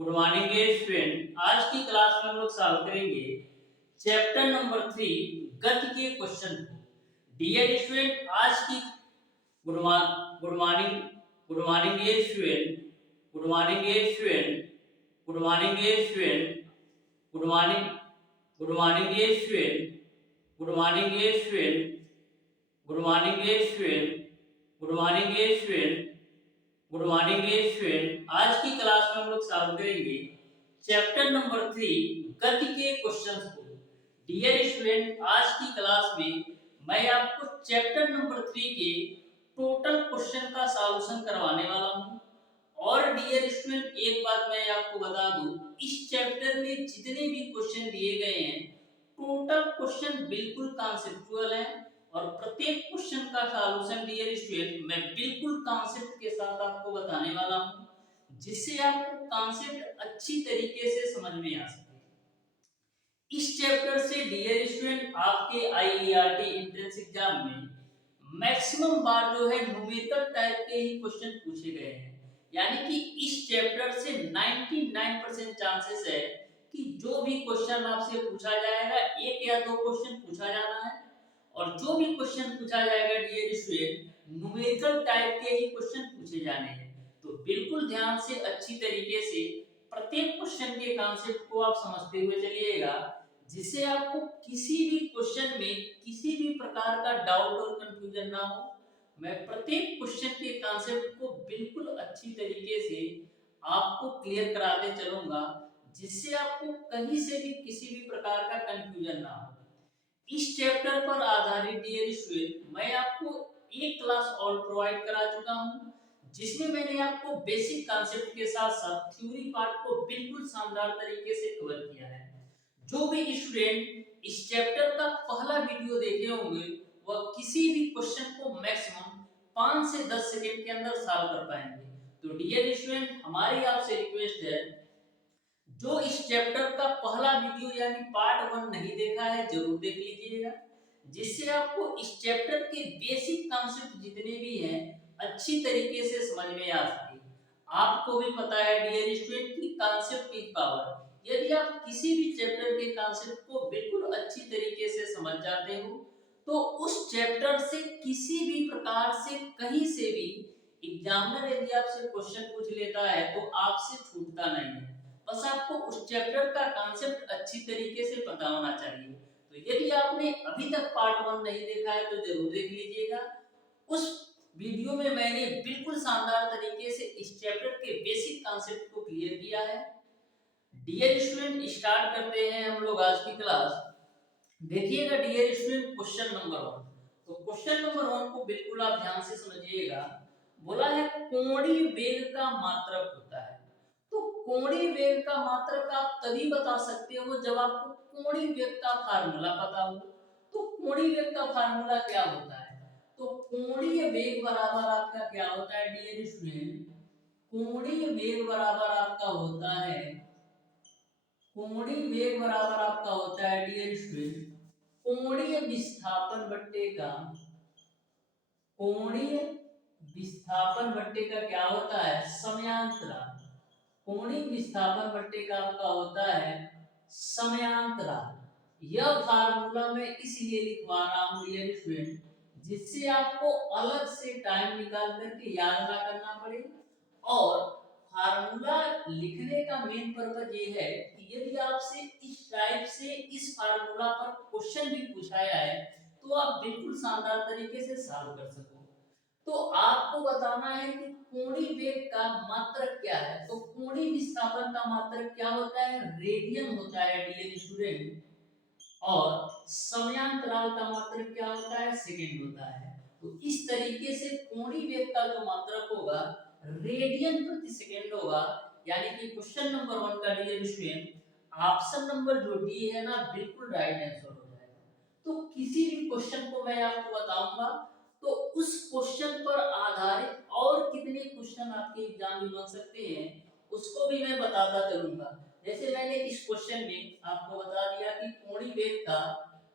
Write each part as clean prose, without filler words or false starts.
Good morning dear student. आज की class में हम लोग सॉल्व करेंगे चैप्टर नंबर 3 गति के क्वेश्चन को। डियर स्टूडेंट आज की good morning good morning dear student. Good morning dear student. Good morning dear student. Good morning good morning dear student. Good morning dear student. Good morning dear student. Good morning dear student. Good morning dear student. आज की class में हम लोग solve करेंगे chapter number 3 गति के questions को। Dear student आज की क्लास में मैं आपको चैप्टर नंबर 3 के टोटल क्वेश्चन का सॉल्यूशन करवाने वाला हूं। और डियर स्टूडेंट एक बात मैं आपको बता दूं, इस चैप्टर में जितने भी क्वेश्चन दिए गए हैं टोटल क्वेश्चन बिल्कुल कॉन्सेप्चुअल है। और प्रत्येक क्वेश्चन का सॉल्यूशन डियर स्टूडेंट मैं बिल्कुल कॉन्सेप्ट के साथ आपको बताने वाला हूं, जिससे आपको कॉन्सेप्ट अच्छी तरीके से समझ में आ सके। इस चैप्टर से डियर स्टूडेंट आपके आईईआरटी एंट्रेंस एग्जाम में मैक्सिमम बार जो है न्यूमेरिकल टाइप के ही क्वेश्चन पूछे गए हैं। यानी कि इस चैप्टर से 99% चांसेस है कि जो भी क्वेश्चन आपसे पूछा जाएगा एक या दो क्वेश्चन पूछा जाना है। और जो भी क्वेश्चन पूछा जाएगा डियर स्टूडेंट न्यूमेरिकल टाइप के ही क्वेश्चन पूछे जाने हैं। तो बिल्कुल ध्यान से अच्छी तरीके से प्रत्येक क्वेश्चन के कॉन्सेप्ट को आप समझते हुए चलिएगा, जिससे आपको किसी भी क्वेश्चन में किसी भी प्रकार का डाउट और कंफ्यूजन ना हो। मैं प्रत्येक क्वेश्चन के कॉन्सेप्ट को बिल्कुल अच्छी तरीके से आपको क्लियर कराते चलूंगा, जिससे आपको कहीं से भी किसी भी प्रकार का कंफ्यूजन ना हो। इस चैप्टर पर आधारित डियर स्टूडेंट मैं आपको एक क्लास और प्रोवाइड करा चुका हूं, जिसमें मैंने आपको बेसिक कॉन्सेप्ट के साथ साथ थ्योरी पार्ट को बिल्कुल शानदार तरीके से कवर किया है। जो भी स्टूडेंट इस चैप्टर का पहला वीडियो देखे होंगे वह किसी भी क्वेश्चन को मैक्सिमम 5 से 10 सेकंड के अंदर सॉल्व कर पाएंगे। तो डियर स्टूडेंट हमारी आपसे रिक्वेस्ट है, जो इस चैप्टर का पहला वीडियो यानी पार्ट 1 नहीं देखा है जरूर देख लीजिएगा, जिससे आपको इस चैप्टर के बेसिक कॉन्सेप्ट जितने भी हैं अच्छी तरीके से समझ में आ सके। आपको भी पता है डियर स्टूडेंट की कॉन्सेप्ट की पावर। यदि आप किसी भी चैप्टर के कॉन्सेप्ट को बिल्कुल अच्छी तरीके से समझ जाते हो तो उस चैप्टर से किसी भी प्रकार से कहीं से भी एग्जामिनर यदि आपसे क्वेश्चन पूछ लेता है तो आपसे छूटता नहीं है। बस आपको उस चैप्टर का कॉन्सेप्ट अच्छी तरीके से पता होना चाहिए। तो यदि आपने अभी तक पार्ट 1 नहीं देखा है तो जरूर देख लीजिएगा। उस वीडियो में मैंने बिल्कुल शानदार तरीके से इस चैप्टर के बेसिक कॉन्सेप्ट को क्लियर किया है। डियर स्टूडेंट स्टार्ट करते हैं हम लोग आज की क्लास। देखिएगा डियर स्टूडेंट क्वेश्चन नंबर 1। तो क्वेश्चन नंबर 1 को बिल्कुल आप ध्यान से समझिएगा। बोला है कोणीय वेग का मात्रक होता है। तो कोणीय वेग का मात्रक आप तभी बता सकते हो जब आपको कोणीय वेग का फार्मूला पता हो। तो कोणीय वेग का फार्मूला क्या होता है? तो कोणीय वेग बराबर आपका क्या होता है डियर स्टूडेंट? कोणीय वेग बराबर आपका होता है कोणीय वेग बराबर आपका होता है डियर स्टूडेंट कोणीय विस्थापन बट्टे का कोणीय विस्थापन बट्टे का क्या होता है? समयांतराल। कोणीय विस्थापन बट्टे का आपका होता है समयांतराल। यह फार्मूला मैं इसलिए लिखवा रहा हूं डियर स्टूडेंट, जिससे आपको अलग से टाइम निकाल करके याद ना करना पड़े। और फार्मूला लिखने का मेन पर्पज ये है कि यदि आपसे इस टाइप से इस फार्मूला पर क्वेश्चन भी पूछाया है तो आप बिल्कुल शानदार तरीके से सॉल्व कर सको। तो आपको बताना है कि कोणीय वेग का मात्रक क्या है। तो कोणीय विस्थापन का मात्रक क्या होता है? रेडियन होता है डियर स्टूडेंट। और समयांतराल का मात्रक क्या होता है? सेकंड होता है। तो इस तरीके से कोणीय वेग का जो मात्रक होगा रेडियन प्रति सेकंड होगा। यानी कि क्वेश्चन नंबर 1 का डियर स्टूडेंट ऑप्शन नंबर जो डी है ना बिल्कुल राइट आंसर हो जाएगा। तो किसी भी क्वेश्चन को मैं आपको बताऊंगा तो उस क्वेश्चन पर आधारित और कितने क्वेश्चन आपके एग्जाम में बन सकते हैं उसको भी मैं बताता चलूंगा। जैसे मैंने इस क्वेश्चन में आपको बता दिया कि कोणीय वेग का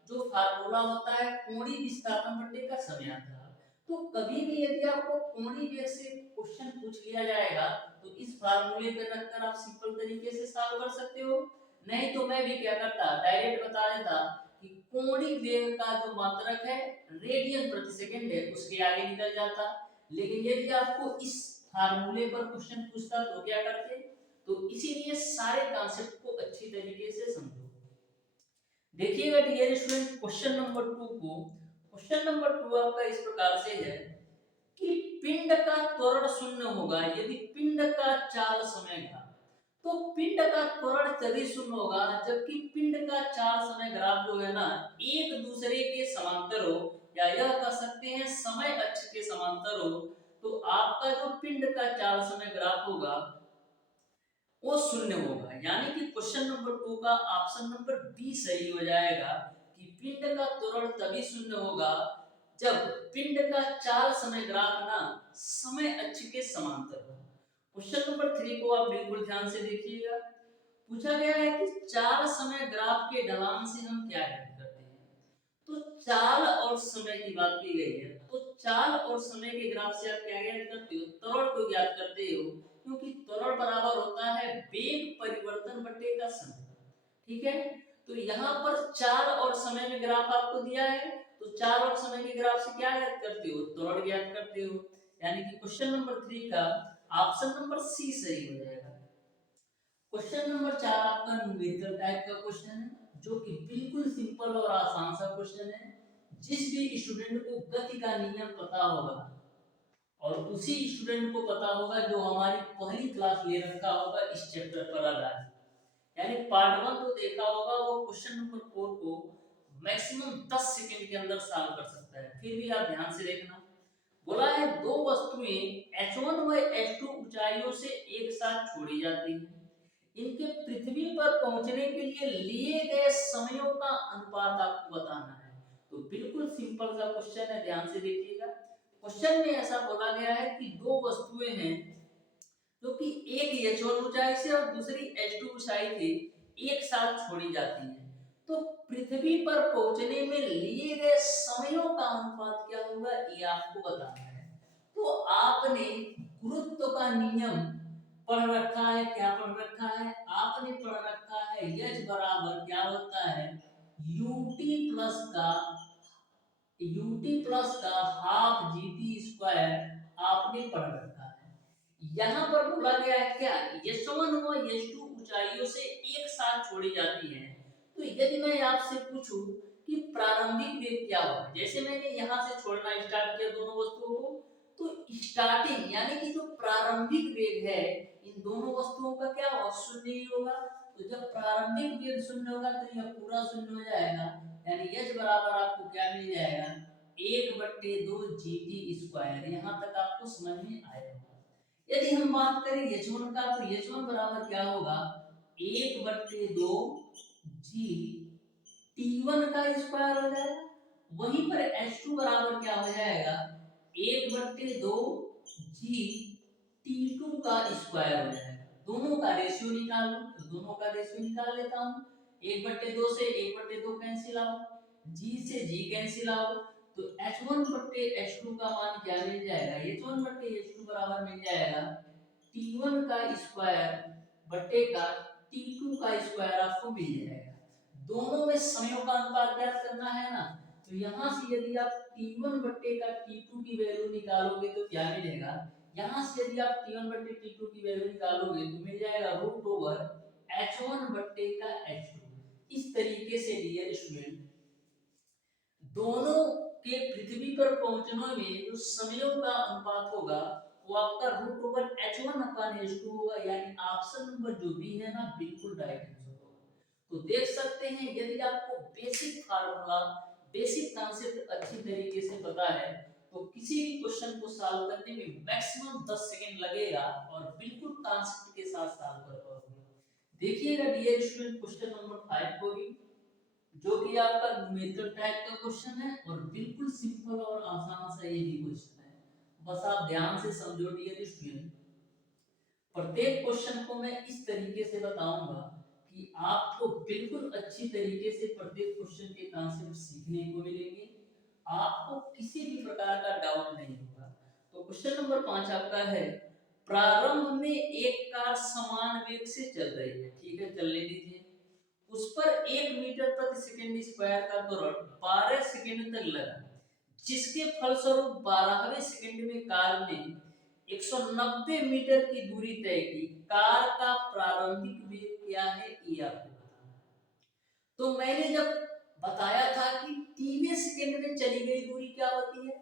जो फार्मूला होता है कोणीय विस्थापन बट्टे का समयांतराल। तो कभी भी यदि आपको कोणीय वेग से क्वेश्चन पूछ लिया जाएगा तो इस फार्मूले पे रखकर आप सिंपल तरीके से सॉल्व कर सकते हो। नहीं तो मैं भी क्या करता, डायरेक्ट बता देता कि कोणीय वेग का जो मात्रक है रेडियन प्रति सेकंड है, उसके आगे निकल जाता। लेकिन यदि आपको इस फार्मूले पर क्वेश्चन पूछता तो क्या करते, तो इसीलिए सारे कॉन्सेप्ट को अच्छी तरीके से समझो। देखिएगा डियर स्टूडेंट, क्वेश्चन नंबर 2 को, क्वेश्चन नंबर 2 आपका इस प्रकार से है कि पिंड का त्वरण शून्य होगा यदि पिंड का चाल समय ग्राफ। तो पिंड का त्वरण तभी शून्य होगा जबकि पिंड का चाल समय ग्राफ जो है ना एक दूसरे के समांतर हो, या यह कह सकते हैं समय अक्ष के समांतर हो। तो आपका जो पिंड का चाल समय ग्राफ होगा वो शून्य होगा। यानी कि क्वेश्चन नंबर 2 का ऑप्शन नंबर बी सही हो जाएगा कि पिंड का त्वरण तभी शून्य होगा जब पिंड का चाल समय ग्राफ ना समय अक्ष के समांतर हो। क्वेश्चन नंबर 3 को आप बिल्कुल ध्यान से देखिएगा। पूछा गया है कि चाल समय ग्राफ के ढलान से हम क्या ज्ञात करते हैं। तो चाल और समय की बात की गई है, तो चाल और समय के ग्राफ से आप क्या ज्ञात करते हो, त्वरण को ज्ञात करते हो, क्योंकि त्वरण बराबर होता है वेग परिवर्तन बटे का समय। ठीक है, तो यहाँ पर चाल और समय में ग्राफ आपको दिया है, तो चाल और समय के ग्राफ से क्या ज्ञात करते हो, त्वरण ज्ञात करते हो। यानी कि क्वेश्चन नंबर 3 का ऑप्शन नंबर सी सही हो जाएगा। क्वेश्चन नंबर 4 आपका न्यूमेरिकल टाइप का क्वेश्चन है जो कि बिल्कुल सिंपल और आसान सा क्वेश्चन है। जिस भी स्टूडेंट को गति का नियम पता होगा और उसी स्टूडेंट को पता होगा जो हमारी पहली क्लास ले रखा होगा इस चैप्टर पर आधारित, यानी पार्ट 1 जो देखा होगा वो क्वेश्चन नंबर 4 को मैक्सिमम 10 सेकंड के अंदर सॉल्व कर सकता है। फिर भी आप ध्यान से देखना। बोला है दो वस्तुएं h1 व h2 ऊंचाइयों से एक साथ छोड़ी जाती हैं, इनके पृथ्वी पर पहुंचने के लिए लिए गए समयों का अनुपात आपको बताना है। तो बिल्कुल सिंपल सा क्वेश्चन है, ध्यान से देखिएगा। क्वेश्चन में ऐसा बोला गया है कि दो वस्तुएं हैं जो कि एक h1 ऊंचाई से और दूसरी h2 ऊंचाई से एक साथ छोड़ी जाती हैं, तो पृथ्वी पर पहुंचने में लिए गए समयों का अनुपात क्या होगा ये आपको बताना है। तो आपने गुरुत्व का नियम पढ़ रखा है, क्या पढ़ रखा है, आपने पढ़ रखा है H बराबर क्या होता है यूटी प्लस का हाफ जीटी स्क्वायर, आपने पढ़ रखा है। यहाँ पर बोला गया है क्या h1 व h2 ऊंचाइयों से एक साथ छोड़ी जाती है। तो यदि मैं आपसे पूछूं कि प्रारंभिक वेग क्या होगा, जैसे मैंने यहाँ से छोड़ना स्टार्ट किया दोनों वस्तुओं को, तो स्टार्टिंग यानी कि जो प्रारंभिक वेग है इन दोनों वस्तुओं का क्या होगा, शून्य ही होगा। तो जब प्रारंभिक वेग शून्य होगा तो यह पूरा शून्य हो जाएगा, यानी h बराबर आपको क्या मिल जाएगा 1/2 जीटी स्क्वायर। यहाँ तक आपको समझ में आया होगा। यदि हम बात करें h1 का, तो h1 बराबर क्या होगा 1/2 जी t1 का स्क्वायर हो जाएगा। वहीं पर h2 बराबर क्या हो जाएगा 1/2 जी t2 का स्क्वायर हो जाएगा। दोनों का रेशियो निकाल लो, तो दोनों का रेशियो निकाल लेता हूं। 1/2 से 1/2 कैंसिल आउट, g से g कैंसिल आउट, तो h1/h2 का मान क्या मिल जाएगा, h1/h2 बराबर मिल जाएगा t1 का स्क्वायर बटे का t2 का स्क्वायर आपको मिल जाएगा। दोनों में समयों का अनुपात ज्ञात करना है ना, तो यहाँ से यदि आप t1 बटे का t2 की वैल्यू निकालोगे तो क्या मिलेगा, यहाँ से यदि आप t1 बटे t2 की वैल्यू निकालोगे तो मिल जाएगा h1 बटे का h2। इस तरीके से डियर स्टूडेंट दोनों के पृथ्वी पर पहुंचने में जो समयों का अनुपात होगा वो आपका h1/h2 होगा, यानी ऑप्शन नंबर जो भी है ना बिल्कुल राइट आंसर होगा। तो देख सकते हैं यदि आपको बेसिक फार्मूला बेसिक कॉन्सेप्ट अच्छी तरीके से पता है तो किसी भी क्वेश्चन को सॉल्व करने में मैक्सिमम 10 सेकंड लगेगा और बिल्कुल कॉन्सेप्ट के साथ सॉल्व कर पाओगे। देखिएगा डियर स्टूडेंट क्वेश्चन नंबर 5 को भी, जो कि आपका न्यूमेरिकल टाइप का क्वेश्चन है और बिल्कुल सिंपल और आसान सा ये भी क्वेश्चन है, बस आप ध्यान से समझो डियर स्टूडेंट। प्रत्येक क्वेश्चन को मैं इस तरीके से बताऊंगा कि आपको बिल्कुल अच्छी तरीके से प्रत्येक क्वेश्चन के कॉन्सेप्ट सीखने को मिलेंगे आपको किसी भी प्रकार का डाउट नहीं होगा। तो क्वेश्चन नंबर 5 आपका है, प्रारंभ में एक कार समान वेग से चल रही है, ठीक है, चलने दीजिए। उस पर 1 मीटर प्रति सेकंड स्क्वायर का त्वरण 12 सेकंड तक लगा, जिसके फलस्वरूप 12वें सेकंड में कार ने 190 मीटर की दूरी तय की। कार का प्रारंभिक वेग क्या है, ये आपको बताना है। तो मैंने जब बताया था कि 3वें सेकंड में चली गई दूरी क्या होती है,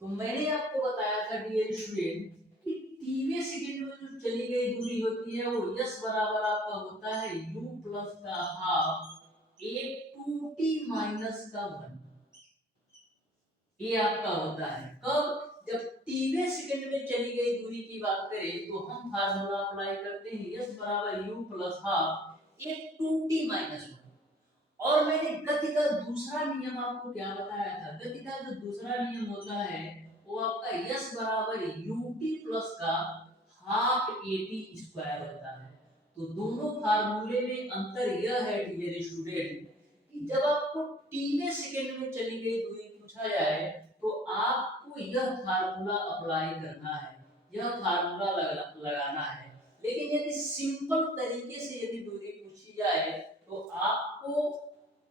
तो मैंने आपको बताया था डियर स्टूडेंट कि 3वें सेकंड में जो चली गई दूरी होती है वो यस बराबर आपका होता है u प्लस का हाफ a 2t माइनस का 1। ये आपका होता है कब, जब टीवें सेकंड में चली गई दूरी की बात करें तो हम फार्मूला अप्लाई करते हैं यस बराबर u प्लस हाफ ए 2t माइनस 1। और मैंने गति का दूसरा नियम आपको क्या बताया था, गति का जो दूसरा नियम होता है वो आपका यस बराबर ut प्लस का हाफ at स्क्वायर होता है। तो दोनों फार्मूले में अंतर यह है डियर स्टूडेंट कि जब आपको टीवें सेकंड में चली गई दूरी पूछा जाए तो आपको यह फार्मूला अप्लाई करना है, यह फार्मूला लगाना है। लेकिन यदि सिंपल तरीके से यदि दूरी पूछी जाए तो आपको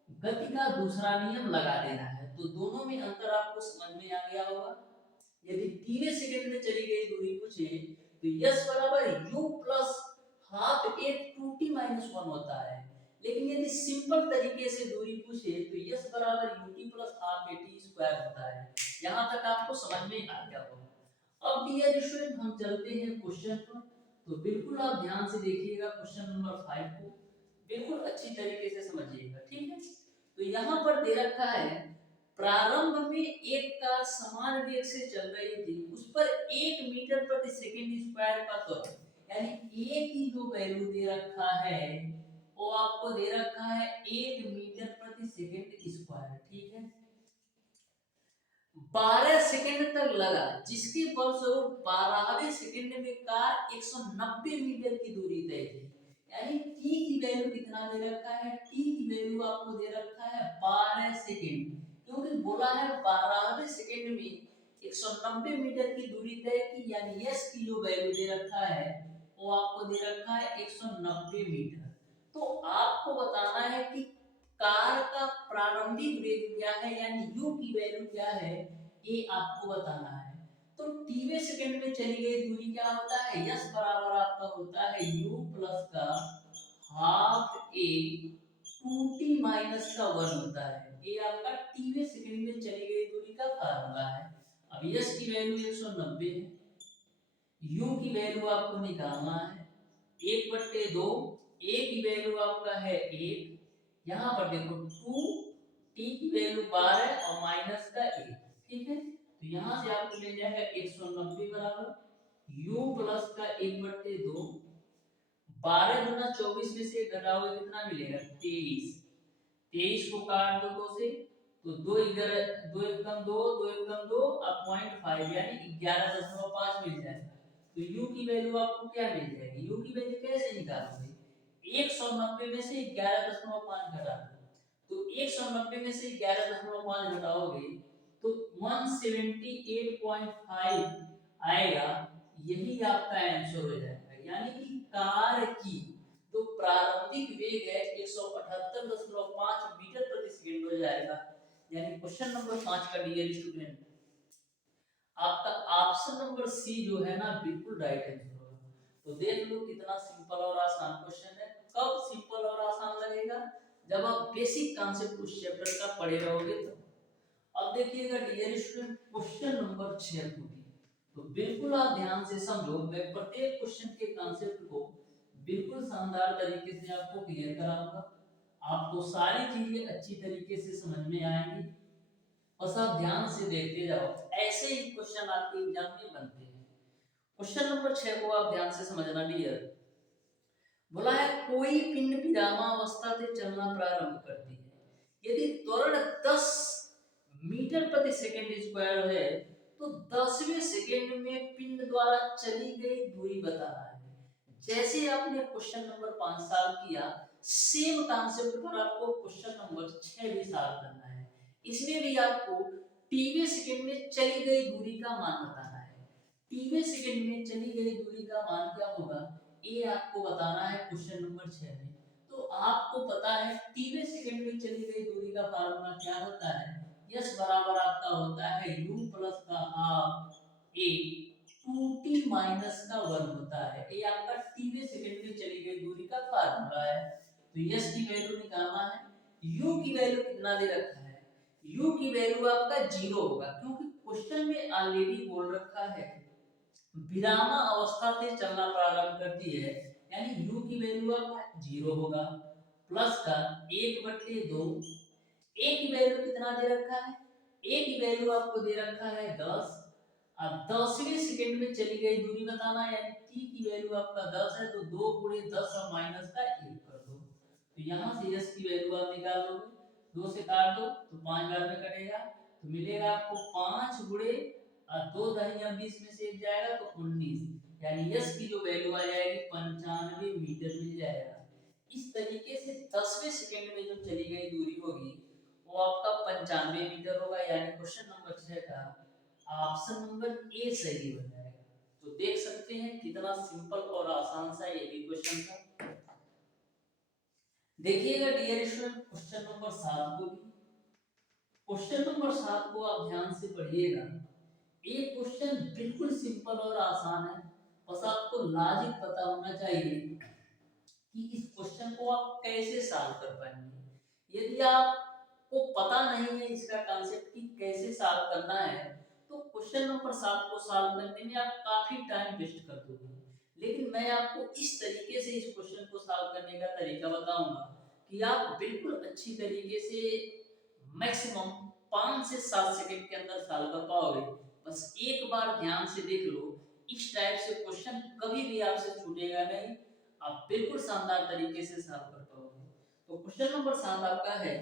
गति का दूसरा नियम लगा देना है। तो दोनों में अंतर आपको समझ में आ गया होगा। यदि 3 सेकंड में चली गई दूरी पूछे तो यस बराबर u प्लस हाफ ए 2t माइनस 1 होता है। लेकिन यदि सिंपल तरीके से दूरी पूछे तो यस बराबर ut plus half A T square होता है। यहाँ तक आपको समझ में आ गया होगा। अब डियर स्टूडेंट हम चलते हैं क्वेश्चन पर। तो बिल्कुल आप ध्यान से देखिएगा क्वेश्चन नंबर 5 को, बिल्कुल अच्छी तरीके से समझिएगा, ठीक है। तो यहाँ पर दे रखा है प्रारंभ में एक कार समान वेग से चल रही थी, उस पर 1 मीटर प्रति सेकंड स्क्वायर का त्वरण, यानी a की जो वैल्यू दे रखा है वो आपको दे रखा है 1 मीटर प्रति सेकंड स्क्वायर, ठीक है। 12 सेकंड तक लगा, जिसके फलस्वरूप 12वें सेकंड में कार 190 मीटर की दूरी तय की। यानी t की वैल्यू कितना दे रखा है, t की वैल्यू आपको दे रखा है 12 सेकंड, क्योंकि बोला है 12वें सेकंड में 190 मीटर की दूरी तय की, यानी s की जो वैल्यू दे रखा है वो आपको दे रखा है 190 मीटर। तो आपको बताना है कि कार का प्रारंभिक वेग क्या है, यानी u की वैल्यू क्या है, ये आपको बताना है। तो टीवें सेकंड में चली गई दूरी क्या होता है, यस बराबर आपका होता है u प्लस का हाफ a 2t माइनस का 1 होता है। ये आपका टीवें सेकंड में चली गई दूरी का फार्मूला है। अब यस की वैल्यू 190 है, u की वैल्यू आपको निकालना है 1/2, a की वैल्यू आपका है 1, यहाँ पर देखो 2, t की वैल्यू 12 और माइनस का 1, ठीक है। तो यहाँ से आपको मिल जाएगा 190 बराबर u प्लस का 1/2, 12 गुना 24 में से घटाओगे कितना मिलेगा 23, 23 को काट दो 2 से तो 2 इधर 2 एकम 2 2 एकम 2 अब 0.5 यानी 11.5 मिल जाएगा। तो u की वैल्यू आपको क्या मिल जाएगी, u की वैल्यू कैसे निकालोगे, 190 में से 11.5 घटा दो, तो 190 में से 11.5 घटाओगे तो 178.5 आएगा। यही आपका आंसर हो जाएगा, यानी कि कार की जो प्रारंभिक वेग है 178.5 मीटर प्रति सेकंड हो जाएगा। यानी क्वेश्चन नंबर 5 का डियर स्टूडेंट आपका ऑप्शन नंबर सी जो है ना बिल्कुल राइट आंसर होगा। तो देख लो कितना सिंपल और आसान क्वेश्चन है। कब सिंपल और आसान लगेगा, जब आप बेसिक कॉन्सेप्ट उस चैप्टर का पढ़े रहोगे तो। अब देखिएगा डियर स्टूडेंट क्वेश्चन नंबर 6 को भी तो बिल्कुल आप ध्यान से समझो। मैं प्रत्येक क्वेश्चन के कॉन्सेप्ट को बिल्कुल शानदार तरीके से आपको क्लियर कराऊंगा, आपको सारी चीजें अच्छी तरीके से समझ में आएंगी। बस आप ध्यान से देखते जाओ, ऐसे ही क्वेश्चन आपके एग्जाम में बनते हैं। क्वेश्चन नंबर 6 को आप ध्यान से समझना डियर। बोला है कोई पिंड विरामावस्था से चलना प्रारंभ करती है, यदि त्वरण 10 मीटर प्रति सेकंड स्क्वायर है तो 10वें सेकंड में पिंड द्वारा चली गई दूरी बताना है। जैसे आपने क्वेश्चन नंबर 5 सॉल्व किया, सेम कॉन्सेप्ट पर आपको क्वेश्चन नंबर 6 भी सॉल्व करना है। इसमें भी आपको टीवे सेकंड में चली गई दूरी का मान बताना है। टीवे सेकंड में चली गई दूरी का मान क्या होगा, ये आपको बताना है क्वेश्चन नंबर 6 में। तो आपको पता है टीवे सेकंड में चली गई दूरी का फार्मूला क्या होता है, यस बराबर आपका होता है u प्लस का हाफ ए 2t माइनस का 1 होता है। ये आपका टीवे सेकंड में चली गई दूरी का फार्मूला है। तो यस की वैल्यू निकालना है। u की वैल्यू कितना दे रखा है, u की वैल्यू आपका 0 होगा, क्योंकि क्वेश्चन में ऑलरेडी बोल रखा है विराम अवस्था से चलना प्रारंभ करती है, यानी u की वैल्यू आपका 0 होगा। प्लस का 1/2, a की वैल्यू कितना दे रखा है, a की वैल्यू आपको दे रखा है 10। अब 10वें सेकंड में चली गई दूरी बताना है, यानी t की वैल्यू आपका 10 है, तो 2 गुणे 10 और माइनस का 1 कर दो। तो यहाँ से s की वैल्यू आप निकाल लोगे, 2 से काट दो तो 5 बार में कटेगा, तो मिलेगा आपको 5 गुणे और 2 दहिया 20 में से 1 जाएगा तो 19, यानी s की जो वैल्यू आ जाएगी 95 मीटर मिल जाएगा। इस तरीके से 10वें सेकंड में जो चली गई दूरी होगी वो आपका 95 मीटर होगा, यानी क्वेश्चन नंबर 6 का ऑप्शन नंबर ए सही हो जाएगा। तो देख सकते हैं कितना सिंपल और आसान सा ये भी क्वेश्चन था। देखिएगा डियर स्टूडेंट क्वेश्चन नंबर 7 को भी। क्वेश्चन नंबर 7 को आप ध्यान से पढ़िएगा। ये क्वेश्चन बिल्कुल सिंपल और आसान है, बस आपको लॉजिक पता होना चाहिए कि इस क्वेश्चन को आप कैसे सॉल्व कर पाएंगे। यदि आपको पता नहीं है इसका कांसेप्ट कि कैसे सॉल्व करना है, तो क्वेश्चन नंबर 7 को सॉल्व करने में आप काफी टाइम वेस्ट कर दोगे। लेकिन मैं आपको इस तरीके से इस क्वेश्चन को सॉल्व करने का तरीका बताऊंगा कि आप बिल्कुल अच्छी तरीके से मैक्सिमम 5 से 7 सेकंड के अंदर सॉल्व कर पाओगे। बस एक बार ध्यान से देख लो, इस टाइप से क्वेश्चन कभी भी आपसे छूटेगा नहीं, आप बिल्कुल शानदार तरीके से सॉल्व कर पाओगे। तो क्वेश्चन नंबर 7 आपका है,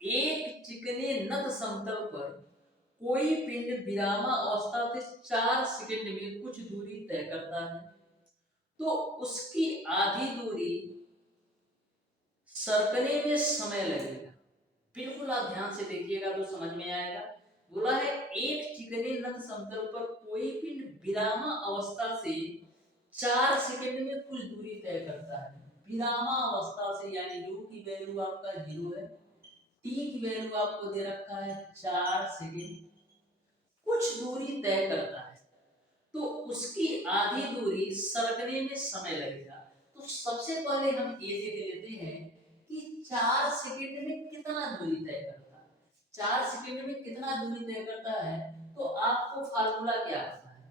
एक चिकने नत समतल पर कोई पिंड विराम अवस्था से 4 सेकंड में कुछ दूरी तय करता है, तो उसकी आधी दूरी सरकने में समय लगेगा। बिल्कुल आप ध्यान से देखिएगा तो समझ में आएगा। बोला है एक चिकने नत समतल पर कोई पिंड विराम अवस्था से 4 सेकंड में कुछ दूरी तय करता है। विराम अवस्था से यानी u की वैल्यू आपका 0 है, t की वैल्यू आपको दे रखा है 4 सेकंड, कुछ दूरी तय करता है, तो उसकी आधी दूरी सरकने में समय लगेगा। तो सबसे पहले हम ये देख लेते हैं कि 4 सेकंड में कितना दूरी तय करता है। 4 सेकंड में कितना दूरी तय करता है, तो आपको फार्मूला क्या पता है,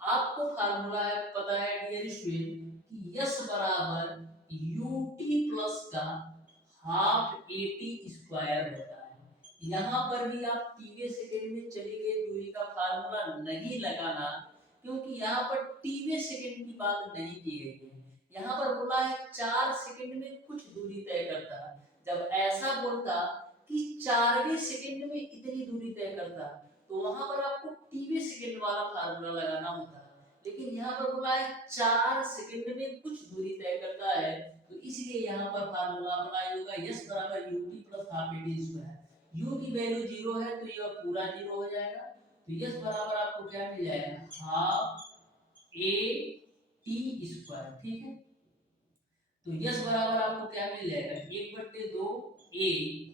आपको फार्मूला है पता है डियर स्टूडेंट कि s बराबर ut प्लस का हाफ at स्क्वायर होता है। यहाँ पर भी आप टीवे सेकंड में चली गई दूरी का फार्मूला नहीं लगाना, क्योंकि यहाँ पर टीवे सेकंड की बात नहीं की गई है। यहाँ पर बोला है 4 सेकंड में कुछ दूरी तय करता। जब ऐसा बोलता कि 4वें सेकंड में इतनी दूरी तय करता, तो वहां पर आपको टीवे सेकंड वाला फार्मूला लगाना होता। लेकिन यहाँ पर बोला है 4 सेकंड में कुछ दूरी तय करता है, तो इसलिए यहाँ पर फार्मूला अप्लाई होगा s बराबर ut plus half at square. u की वैल्यू 0 है तो यह पूरा 0 हो जाएगा, तो s बराबर आपको क्या मिल जाएगा, हाफ a t स्क्वायर। ठीक है, तो s बराबर आपको क्या मिल जाएगा, 1/2 a,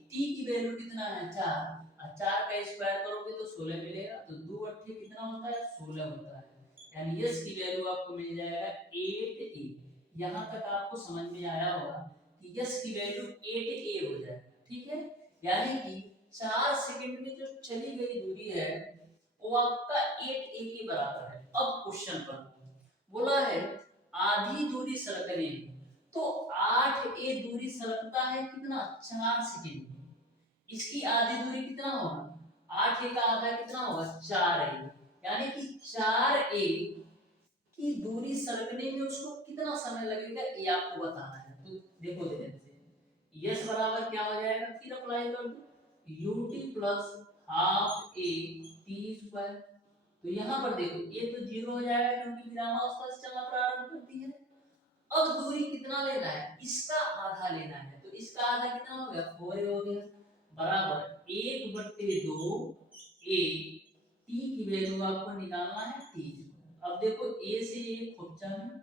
t की वैल्यू कितना है 4, और 4 का स्क्वायर करोगे तो 16 मिलेगा, तो 2 अट्ठे कितना होता है 16 होता है, यानी s की वैल्यू आपको मिल जाएगा 8a। यहाँ तक आपको समझ में आया होगा कि s की वैल्यू 8a हो जाएगा। ठीक है, यानी कि 4 सेकंड में जो चली गई दूरी है वो आपका 8a के बराबर है। अब क्वेश्चन पर बोला है आधी दूरी सरकने में, तो 8a दूरी सरकता है कितना 4 सेकंड में, इसकी आधी दूरी कितना होगा, 8a का आधा कितना होगा 4a, यानी कि 4a की दूरी सरकने में उसको कितना समय लगेगा ये आपको बताना है। तो देखो ध्यान से, s बराबर क्या हो जाएगा, फिर अप्लाई कर दो ut plus half a t square. तो यहाँ पर देखो ये तो 0 हो जाएगा क्योंकि विरामावस्था से चलना प्रारंभ करती है। अब दूरी कितना लेना है, इसका आधा लेना है, तो इसका आधा कितना हो गया 4 हो गया, बराबर 1/2 ए, टी की वैल्यू आपको निकालना है टी स्क्वायर। अब देखो ए से ए खुपचा में,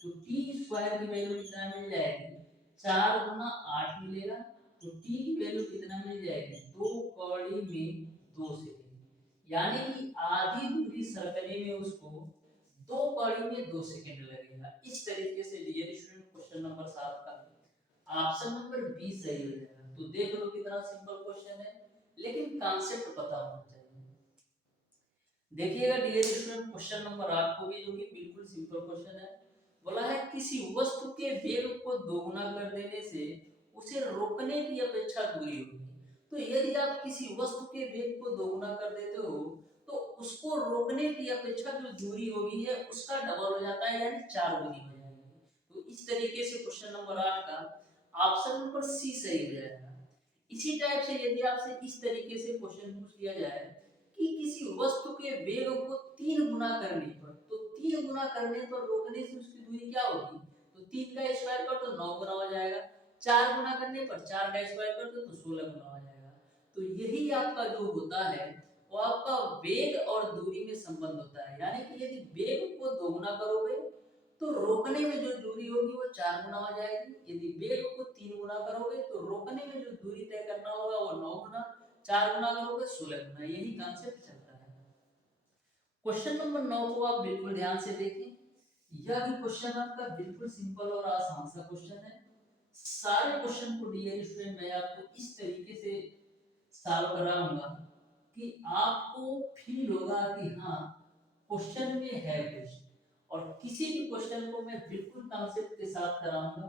तो टी स्क्वायर की वैल्यू कितना मिल जाएगी, 4 गुना 8 मिलेगा। तो टी की वैल्यू कितना मिल जाएगी, 2 कौड़ी में 2 सेकंड, यानी कि आधी दूरी सरकने में उसको 2 कौड़ी में 2 सेकंड लगेगा। इस तरीके से डियर स्टूडेंट क्वेश्चन नंबर 7 का ऑप्शन नंबर बी सही हो जाएगा। तो देख लो कितना सिंपल क्वेश्चन है, लेकिन कॉन्सेप्ट पता होना चाहिए। देखिएगा डियर स्टूडेंट क्वेश्चन नंबर 8 को भी, जो कि बिल्कुल सिंपल क्वेश्चन है। बोला है किसी वस्तु के वेग को दोगुना कर देने से उसे रोकने की अपेक्षा दूरी होगी। तो यदि आप किसी वस्तु के वेग को दोगुना कर देते हो, तो उसको रोकने की अपेक्षा जो दूरी होगी है उसका डबल हो जाता है, यानी 4 गुनी हो जाएगी। तो इस तरीके से क्वेश्चन नंबर 8 का ऑप्शन नंबर सी सही हो जाएगा। इसी टाइप से यदि आपसे इस तरीके से क्वेश्चन पूछ लिया जाए कि किसी वस्तु के वेग को 3 गुना करने पर, तो 3 गुना करने पर रोकने से उसकी दूरी क्या होगी, तो 3 का स्क्वायर कर तो 9 गुना हो जाएगा, 4 गुना करने पर 4 का स्क्वायर कर दो तो 16 गुना हो जाएगा। तो यही आपका जो होता है वो आपका वेग और दूरी में संबंध होता है, यानी कि यदि वेग को दोगुना करोगे तो रोकने में जो दूरी होगी वो 4 गुना हो जाएगी। यदि वेग को 3 गुना करोगे तो रोकने में जो दूरी तय करना होगा वो 9 गुना, 4 गुना करोगे 16 गुना। यही कॉन्सेप्ट चलता है। क्वेश्चन नंबर 9 को आप बिल्कुल ध्यान से देखें। यह भी क्वेश्चन आपका बिल्कुल सिंपल और आसान सा क्वेश्चन है। सारे क्वेश्चन को डियर स्टूडेंट मैं आपको इस तरीके से सॉल्व कराऊंगा कि आपको फील होगा कि हाँ क्वेश्चन में है कुछ। और किसी भी क्वेश्चन को मैं बिल्कुल कॉन्सेप्ट के साथ कराऊंगा,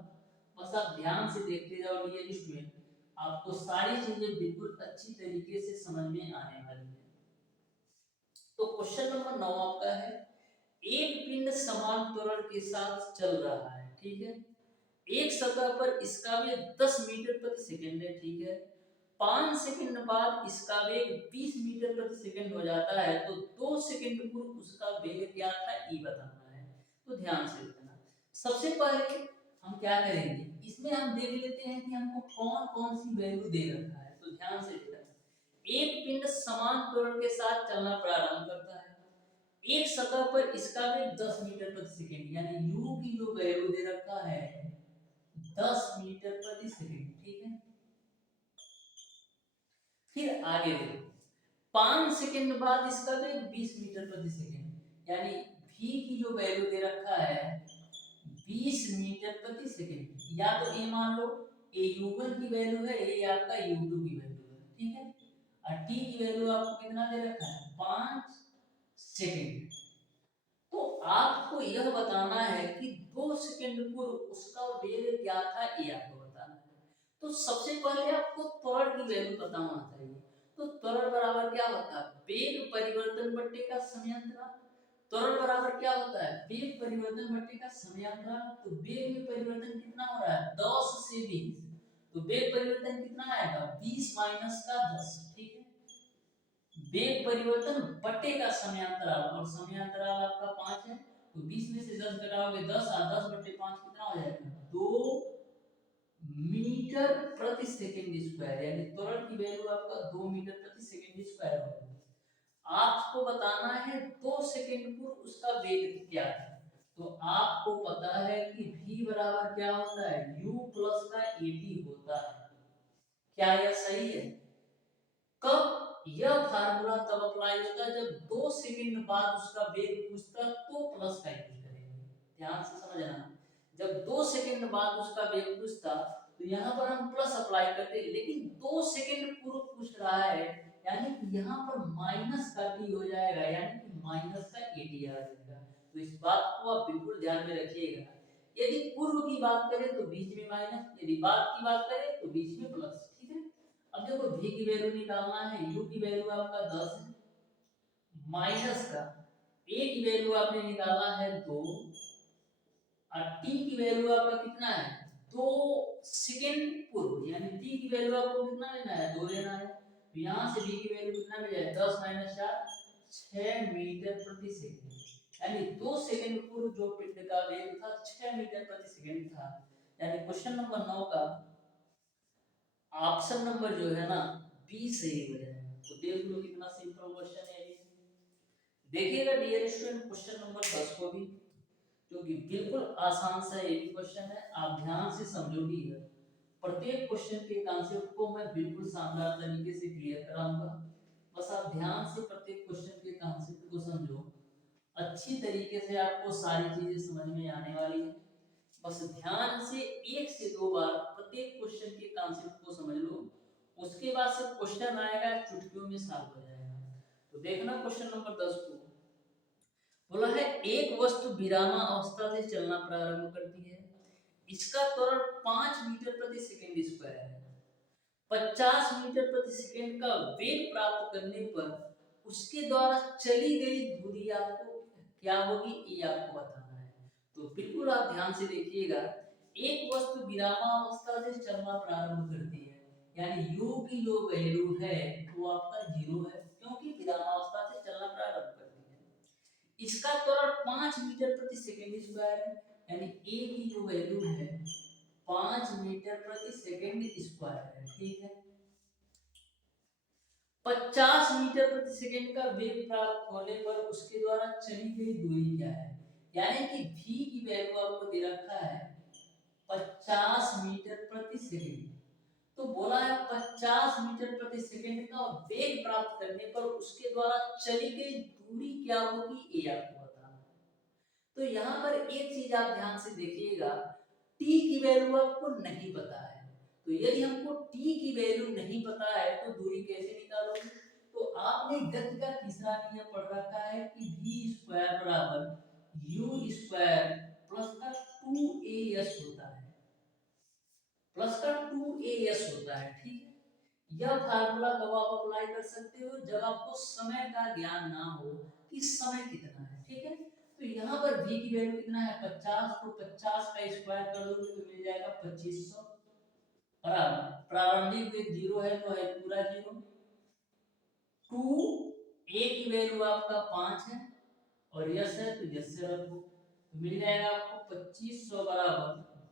बस आप ध्यान से देखते जाओ डियर स्टूडेंट, आपको सारी चीजें बिल्कुल अच्छी तरीके से समझ में आने वाली है। तो क्वेश्चन नंबर 9 आपका है, एक पिंड समान त्वरण के साथ चल रहा है, ठीक है। एक सतह पर इसका वेग 10 मीटर प्रति सेकंड है, ठीक है। 5 सेकंड बाद इसका वेग 20 मीटर प्रति सेकंड हो जाता है, तो 2 सेकंड पूर्व उसका वेग क्या था, ई बताना है। तो ध्यान से देखना। सबसे पहले हम क्या करेंगे, इसमें हम देख लेते हैं कि हमको कौन कौन सी वैल्यू दे रखा है। तो ध्यान से देखना, एक पिंड समान त्वरण के साथ चलना प्रारंभ करता है। एक सतह पर इसका वेग 10 मीटर प्रति सेकंड, यानी u की जो वैल्यू दे रखा है 10 मीटर प्रति सेकंड, ठीक है। फिर आगे देखो, 5 सेकंड बाद इसका वेग 20 मीटर प्रति सेकंड, यानी v की जो वैल्यू दे रखा है 20 मीटर प्रति सेकंड। या तो a मान लो, a u1 की वैल्यू है, a आपका u2 की वैल्यू है, ठीक है। और t की वैल्यू आपको कितना दे रखा है, 5 सेकंड। तो आपको यह बताना है कि 2 सेकंड पूर्व उसका वेग क्या था, ये आपको बताना है। तो सबसे पहले आपको त्वरण की वैल्यू पता होना चाहिए। तो त्वरण बराबर क्या होता है, वेग परिवर्तन बट्टे का समयांतराल। त्वरण बराबर क्या होता है, वेग परिवर्तन बट्टे का समयांतराल। तो वेग में परिवर्तन कितना हो रहा है, 10 से 20, तो वेग परिवर्तन कितना आएगा, 20 माइनस का 10, ठीक है। वेग परिवर्तन बटे का समयांतराल, और समयांतराल आपका 5 है, तो 20 में से 10 घटाओगे 10, और 10 बटे 5 कितना हो जाएगा, 2 मीटर प्रति सेकंड स्क्वायर, यानी त्वरण की वैल्यू आपका 2 मीटर प्रति सेकंड स्क्वायर होगा। आपको बताना है 2 सेकंड पूर्व उसका वेग क्या है। तो आपको पता है कि v बराबर क्या होता है, u प्लस का at होता है। क्या यह सही है? कब यह फार्मूला तब अप्लाई होता है जब 2 सेकंड बाद उसका वेग पूछता तो प्लस का यूज करेंगे। ध्यान से समझना, जब 2 सेकंड बाद उसका वेग पूछता तो यहाँ पर हम प्लस अप्लाई करते, लेकिन 2 सेकंड पूर्व पूछ रहा है, यानी कि यहाँ पर माइनस का टी हो जाएगा, यानी कि माइनस का एटी आ जाएगा। तो इस बात को आप बिल्कुल ध्यान में रखिएगा। यदि पूर्व की बात करें तो बीच में माइनस, यदि बाद की बात करें तो बीच में प्लस, ठीक है। अब देखो v की वैल्यू निकालना है, u की वैल्यू आपका 10 है, माइनस का a की वैल्यू आपने निकाला है 2, और t की वैल्यू आपका कितना है, 2 सेकंड पूर्व, यानी t की वैल्यू आपको कितना लेना है, 2 लेना है। तो यहाँ से v की वैल्यू कितना मिल जाएगा, 10 माइनस 4, 6 मीटर प्रति सेकंड, यानी 2 सेकंड पूर्व जो पिंड का वेग था 6 मीटर प्रति सेकंड था। यानी क्वेश्चन नंबर 9 का ऑप्शन नंबर जो है ना बी सही हो जाएगा। तो देख लो कितना सिंपल क्वेश्चन है ये। देखिएगा डियर स्टूडेंट क्वेश्चन नंबर 10 को भी, जो कि बिल्कुल आसान सा ये भी क्वेश्चन है, आप ध्यान से समझोगी। प्रत्येक क्वेश्चन के कॉन्सेप्ट को मैं बिल्कुल शानदार तरीके से क्लियर कराऊंगा, बस आप ध्यान से प्रत्येक क्वेश्चन के कॉन्सेप्ट को समझो। अच्छी तरीके से आपको सारी चीजें समझ में आने वाली है। बस ध्यान से एक से दो बार प्रत्येक क्वेश्चन के कॉन्सेप्ट को समझ लो, उसके बाद से क्वेश्चन आएगा चुटकियों में सॉल्व हो जाएगा। तो देखना क्वेश्चन नंबर 10 को बोला है, एक वस्तु विरामा अवस्था से चलना प्रारंभ करती है, इसका त्वरण 5 मीटर प्रति सेकंड स्क्वायर है। 50 मीटर प्रति सेकंड का वेग प्राप्त करने पर उसके द्वारा चली गई दूरी आपको क्या होगी, ये आपको बताना है। तो बिल्कुल आप ध्यान से देखिएगा। एक वस्तु विरामावस्था से चलना प्रारंभ करती है, यानी u की जो वैल्यू है वो आपका 0 है, क्योंकि विरामावस्था से चलना प्रारंभ करती है। इसका त्वरण 5 मीटर प्रति सेकंड स्क्वायर है, यानी a की जो वैल्यू है 5 मीटर प्रति सेकंड स्क्वायर है, ठीक है। 50 मीटर प्रति सेकंड का वेग प्राप्त होने पर उसके द्वारा चली गई दूरी क्या है, यानी कि v की वैल्यू आपको दे रखा है 50 मीटर प्रति सेकंड। तो बोला है 50 मीटर प्रति सेकंड का वेग प्राप्त करने पर उसके द्वारा चली गई दूरी क्या होगी, ये आपको बताना है। तो यहाँ पर एक चीज आप ध्यान से देखिएगा, t की वैल्यू आपको नहीं पता है, तो यदि हमको t की वैल्यू नहीं पता है तो दूरी कैसे निकालोगे। तो आपने गति का तीसरा नियम पढ़ रखा है कि v स्क्वायर बराबर u स्क्वायर प्लस का 2as होता है, प्लस का 2as होता है, ठीक है। यह फार्मूला कब आप अप्लाई कर सकते हो, जब आपको समय का ज्ञान ना हो कि समय कितना है, ठीक है। तो यहाँ पर v की वैल्यू कितना है 50, तो 50 का स्क्वायर कर दोगे तो मिल जाएगा 2500 बराबर प्रारंभिक वेग 0 है तो है पूरा 0, 2 a की वैल्यू आपका 5 है और यस है तो यस से रखो, तो मिल जाएगा आपको 2500 बराबर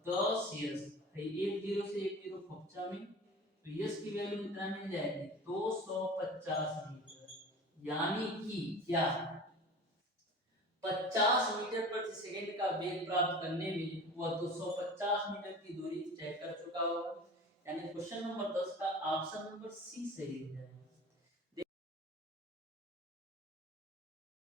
10 यस, एक जीरो से एक जीरो फक्चा में, तो यस की वैल्यू कितना मिल जाएगी 250 मीटर, यानी कि क्या 50 मीटर प्रति सेकंड का वेग प्राप्त करने में वह 250 मीटर की दूरी तय कर चुका होगा, यानी क्वेश्चन नंबर 10 का ऑप्शन नंबर सी सही हो जाएगा।